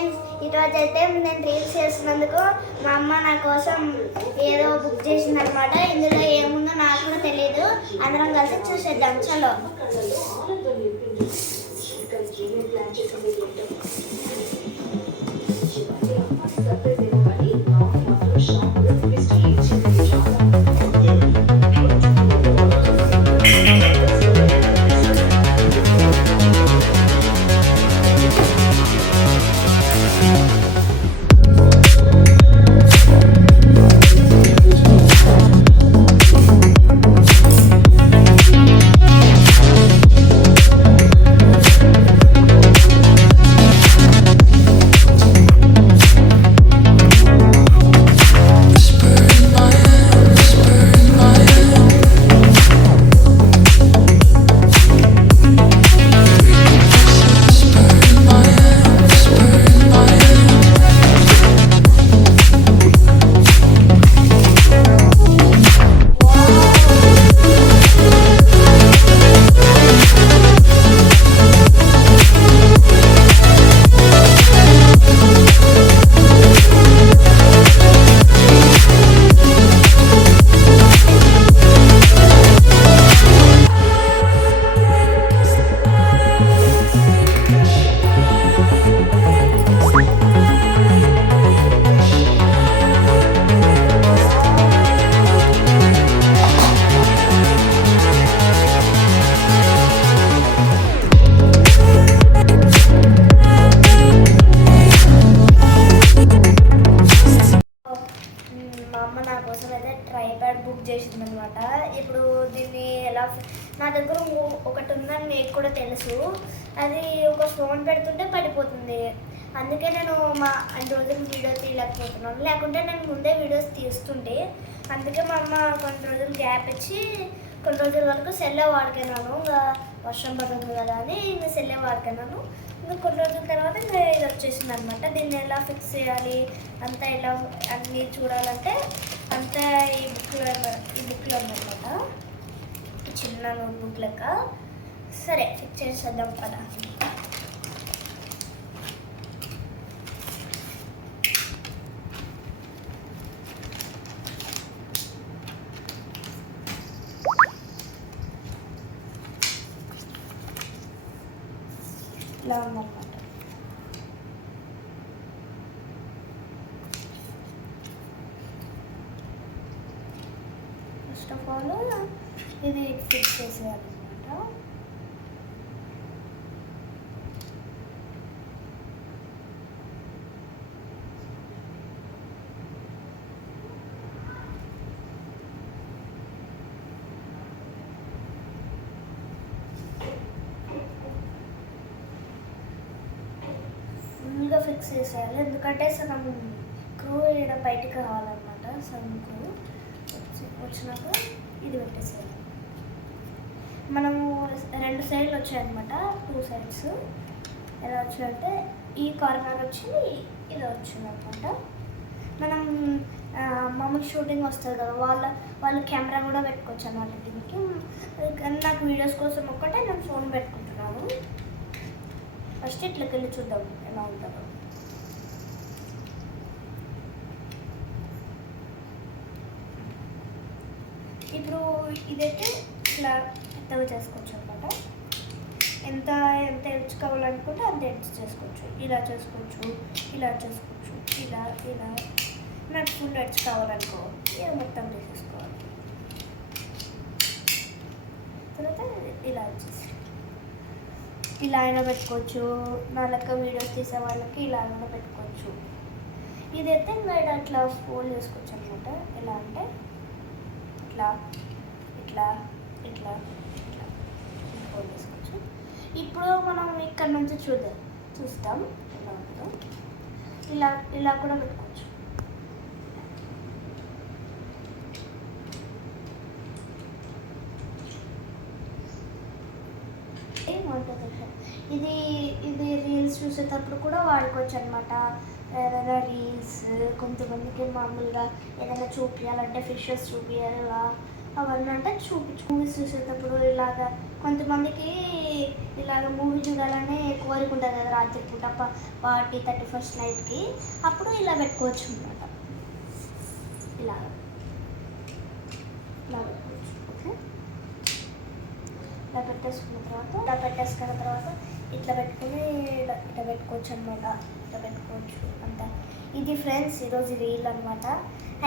Friends, ఈరోజు అయితే నేను రీల్స్ చేస్తున్నందుకు మా అమ్మ నా కోసం ఏదో బుక్ చేసింది అనమాట. ఇందులో ఏముందో నాకు కూడా తెలియదు. అందరం కలిసి చూసేద్దాం. చలో. ట్రైపాడ్ బుక్ చేసింది అనమాట. ఇప్పుడు దీన్ని ఎలా నా దగ్గర ఒకటి ఉందని మీకు కూడా తెలుసు. అది ఒక ఫోన్ పెడుతుంటే పడిపోతుంది. అందుకే నేను అన్ని రోజులు వీడియో తీయలేకపోతున్నాను. లేకుంటే నేను ముందే వీడియోస్ తీస్తుంటే. అందుకే మా అమ్మ కొన్ని రోజులు గ్యాప్ ఇచ్చి కొన్ని రోజుల వరకు సెల్లే వాడుకున్నాను. ఇంకా వర్షం పడుతుంది కదా అని ఇంకా సెల్లే వాడుకున్నాను. ఇంకా కొన్ని రోజుల తర్వాత ఇంకా ఇది వచ్చేసింది అనమాట. దీన్ని ఎలా ఫిక్స్ చేయాలి అంతా ఎలా అన్నీ చూడాలంటే అంతా ఈ బుక్లో ఉందన్నమాట. చిన్న నోట్బుక్ లెక్క. సరే, ఫిక్స్ చేసేద్దాం కదా. ఇలా ఉందన్నమాట. ఫస్ట్ ఆఫ్ ఆల్ ఇది ఫిక్స్ చేసేయాలన్నమాట. ఫుల్గా ఫిక్స్ చేసేయాలి. ఎందుకంటే సగం క్రూ ఇక్కడ బయటికి రావాలన్నమాట. సగం క్రూ వచ్చినాక ఇది పెట్టేసేయాలి. మనము 2 సైడ్లు వచ్చాయన్నమాట. 2 సైడ్స్ ఎలా వచ్చాయంటే ఈ కార్నర్ వచ్చి ఇలా వచ్చిందన్నమాట. మనం మామూలు షూటింగ్ వస్తుంది కదా, వాళ్ళు కెమెరా కూడా పెట్టుకోవచ్చు అన్నమాట దీనికి. నాకు వీడియోస్ కోసం ఒక్కటే నేను ఫోన్ పెట్టుకుంటున్నాను. ఫస్ట్ ఇట్లకి వెళ్ళి చూద్దాం ఎలా ఉంటుందో. ఇప్పుడు ఇదైతే ఇట్లా పెద్దగా చేసుకోవచ్చు అనమాట. ఎంత ఎంచుకోవాలనుకుంటే అంత చేసుకోవచ్చు. ఇలా చేసుకోవచ్చు, ఇలా చేసుకోవచ్చు, ఇలా నాకు ఫుల్ కావాలనుకో ఇలా మొత్తం చేసేసుకోవాలి. తర్వాత ఇలా వచ్చేసి ఇలా అయినా పెట్టుకోవచ్చు. నా లెక్క వీడియోస్ తీసే వాళ్ళకి ఇలా అయినా పెట్టుకోవచ్చు. ఇదైతే ఇంకా అట్లా ఫోల్డ్ చేసుకోవచ్చు అనమాట. ఎలా అంటే ఇట్లా ఇట్లా ఇట్లా ఇట్లా ఫోల్డ్ చేసుకోవచ్చు. ఇప్పుడు మనం ఇక్కడ నుంచి చూస్తాం ఎలా ఉంటుందో. ఇలా కూడా పెట్టుకోవచ్చు. ఇది రీల్స్ చూసేటప్పుడు కూడా వాడుకోవచ్చు అనమాట. ఏదైనా రీల్స్ కొంతమందికి మామూలుగా ఏదైనా చూపించాలంటే ఫిషెస్ చూపించాలా అవన్నీ అంటే మూవీస్ చూసేటప్పుడు ఇలాగా కొంతమందికి ఇలాగ మూవీ చూడాలని కోరిక ఉంటుంది కదా రాత్రిపూట పార్టీ 31st నైట్కి, అప్పుడు ఇలా పెట్టుకోవచ్చు అనమాట. ఇలాగ ఇలా పెట్టుకోవచ్చు. ఓకే, ఇలా పెట్టేసుకున్న తర్వాత ఇట్లా పెట్టుకుని ఇట్లా పెట్టుకోవచ్చు అనమాట. ఇట్లా పెట్టుకోవచ్చు అంతా. ఇది ఫ్రెండ్స్ ఈరోజు రీల్ అనమాట.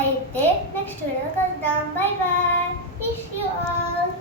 అయితే నెక్స్ట్ వీడియో కలుద్దాం. Bye bye. Wish you all.